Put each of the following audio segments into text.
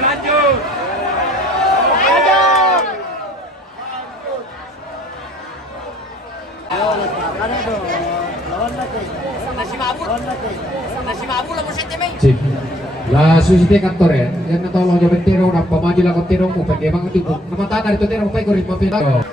lanjut. La società Cantore, yang natolong jaman tero na pamaju la tero mo pwede bang tibo. Namata na ito tero pa ko rin mapito.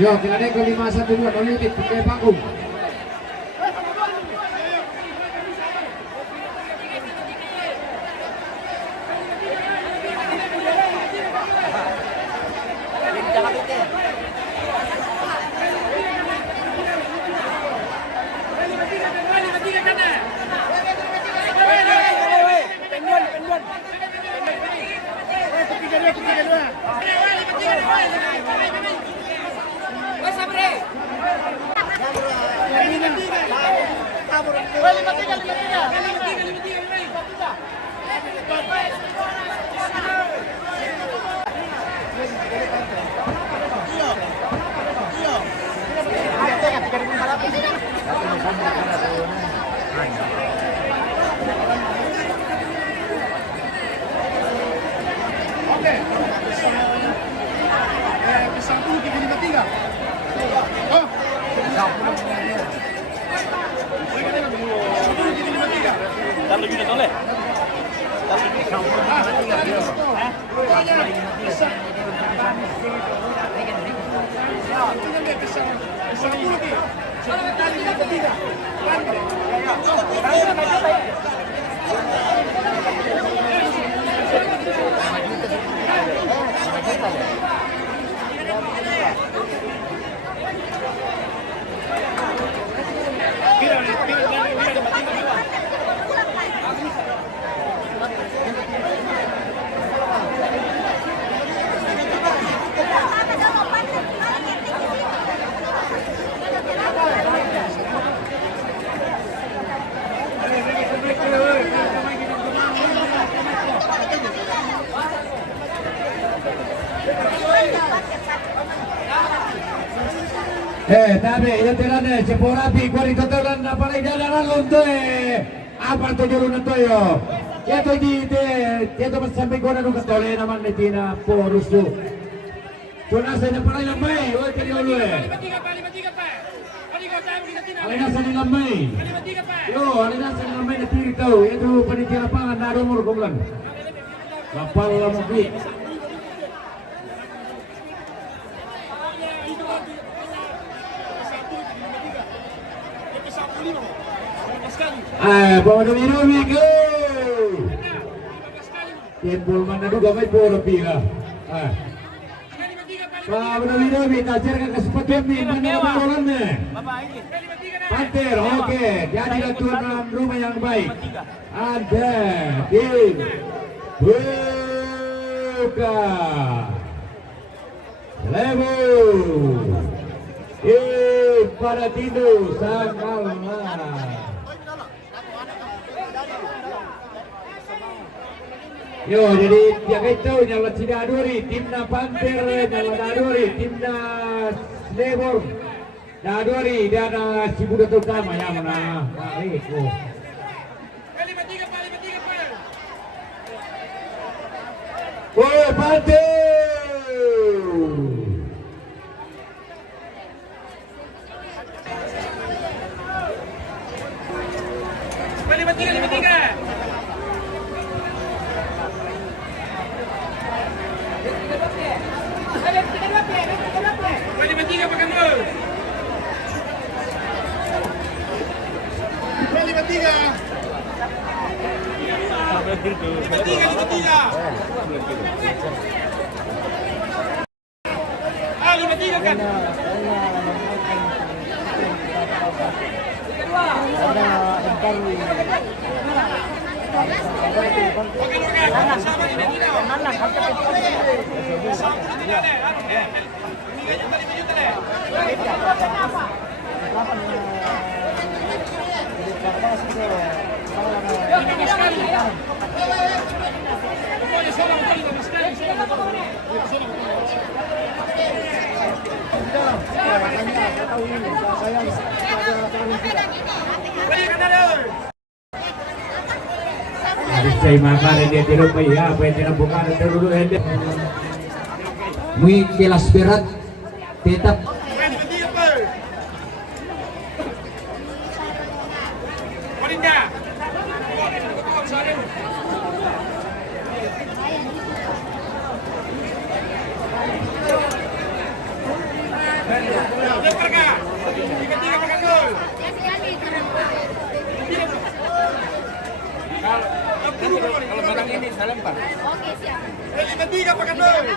Yo, kita naik ke 5-1-2, Nolitit pakai panggung. Tapi ya tirane Ceporapi kuari totolan na palay dalaran lunto apa tujuh na toyo. Ya to di ya to sampai ko na nung katole naman ni Tina Porusu. Tuna sa na palay lamay, oy kani ulo Alina sa ni lamay. Yo, alina sa ni lamay na tiri tao. Ito panitia lapangan na rumor kumlan. Lapal mo bi. Bawa dumi go. Timbul mana juga may puro pila. Bawa dumi tajar ke kesempatan ni mana orang ni. Panter, oke. Jadi tuan rumah yang baik. Ada tim buka Lebu pada tidur sangat. Yo, jadi yang itu nyala Cidaduri, timna Panter, nyala Daduri, timna Lebor, Daduri dan Cibuda Utama yang mana? Baik. Oh, Panter. Tiga. Bisa makan dia tidak ya, pwede na bukan dulu ini. Muy kelas berat tetap Kalau barang ini saya lempar. Oke, siap. Tiga pakai dulu. Di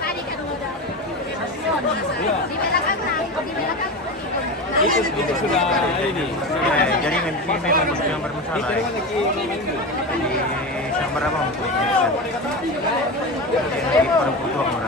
belakang nah, di belakang. Itu sudah ini. Jaringan ini memang yang bermasalah. Di Sambar apa? Di Parang Putuang,